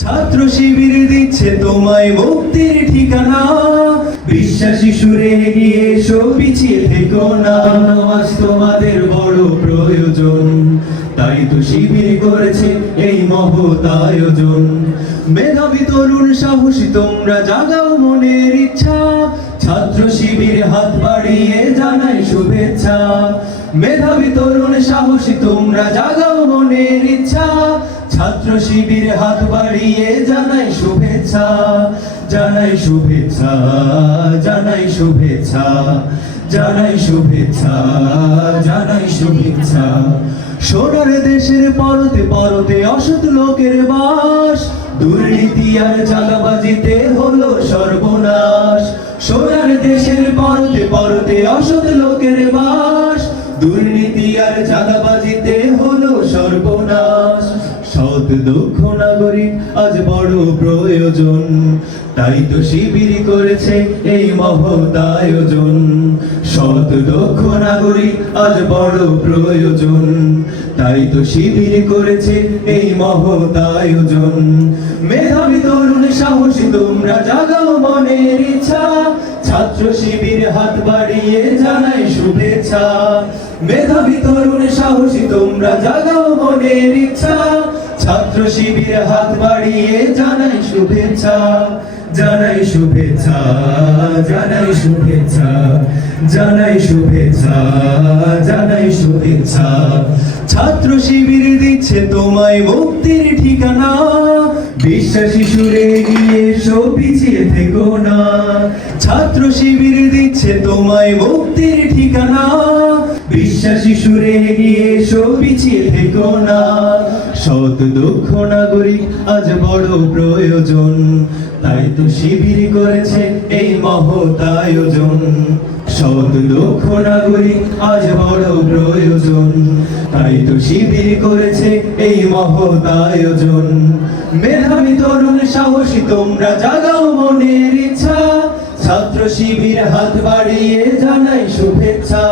ছাত্র শিবির দিচ্ছে তোমায় মুক্তির ঠিকানা, বিশ্বাসী সুরে এগিয়ে এসো, পিছিয়ে থেকো না। আজ তোমাদের বড় প্রয়োজন, তাই তো শিবির করেছে এই মহৎ আয়োজন। মেধাবী তরুণ সাহসী তোমরা জাগাও মনের ইচ্ছা, ছাত্র শিবির হাত বাড়িয়ে জানাই শুভেচ্ছা। মেধাবী তরুণ সাহসী তোমরা জাগাও মনের ইচ্ছা, ছাত্র শিবির হাত বাড়িয়ে জানাই শুভেচ্ছা। জানাই শুভেচ্ছা, জানাই শুভেচ্ছা, জানাই শুভেচ্ছা, জানাই শুভেচ্ছা। সোনার দেশের পরতে পরতে অসৎ লোকের বাস, দুর্নীতি আর চাঁদাবাজিতে হলো সর্বনাশ। সোনার দেশের পরতে পরতে অসৎ লোকের বাস, দুর্নীতি আর চাঁদাবাজিতে হলো সর্বনাশ। সৎ দক্ষ নাগরিক আজ বড় প্রয়োজন, তাই তো শিবির করেছে এই মহৎ আয়োজন। সৎ দক্ষ নাগরিক আজ বড় প্রয়োজন, তাই তো শিবির করেছে এই মহৎ আয়োজন। মেধাবী তরুণ সাহসী তোমরা জাগাও মনের ইচ্ছা, ছাত্র শিবির হাত বাড়িয়ে জানাই শুভেচ্ছা। মেধাবী তরুণ সাহসী তোমরা জাগাও মনের ইচ্ছা, ছাত্র শিবির হাত বাড়িয়ে জানাই শুভেচ্ছা। জানাই শুভেচ্ছা, জানাই শুভেচ্ছা, জানাই শুভেচ্ছা, জানাই শুভেচ্ছা। ছাত্র শিবির দিচ্ছে তোমায় মুক্তির ঠিকানা, বিশ্বাসী সুরে এগিয়ে এসো, পিছিয়ে থেকো না। ছাত্র শিবির দিচ্ছে তোমায় মুক্তির ঠিকানা, বিশ্বাসী সুরে এগিয়ে এসো, পিছিয়ে থেকো না। সৎ দক্ষ নাগরিক আজ বড় প্রয়োজন, তাই তো শিবির করেছে এই মহৎ আয়োজন। সৎ দক্ষ নাগরিক আজ বড় প্রয়োজন, তাই তো শিবির করেছে এই মহৎ আয়োজন। মেধাবী তরুণ সাহসী তোমরা জাগাও মনের ইচ্ছা, ছাত্র শিবির হাত বাড়িয়ে জানাই শুভেচ্ছা।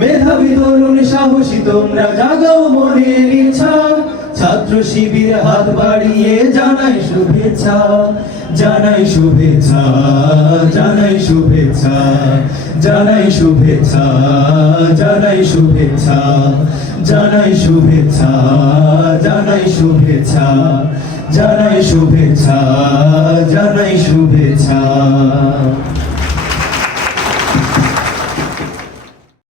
মেধাবী তরুণ সাহসী তোমরা জাগাও মনের ইচ্ছা, ছাত্র শিবির হাত বাড়িয়ে জানাই শুভেচ্ছা। জানাই শুভেচ্ছা, জানাই শুভেচ্ছা, জানাই শুভেচ্ছা, জানাই শুভেচ্ছা, জানাই শুভেচ্ছা, জানাই শুভেচ্ছা, জানাই শুভেচ্ছা, জানাই শুভেচ্ছা।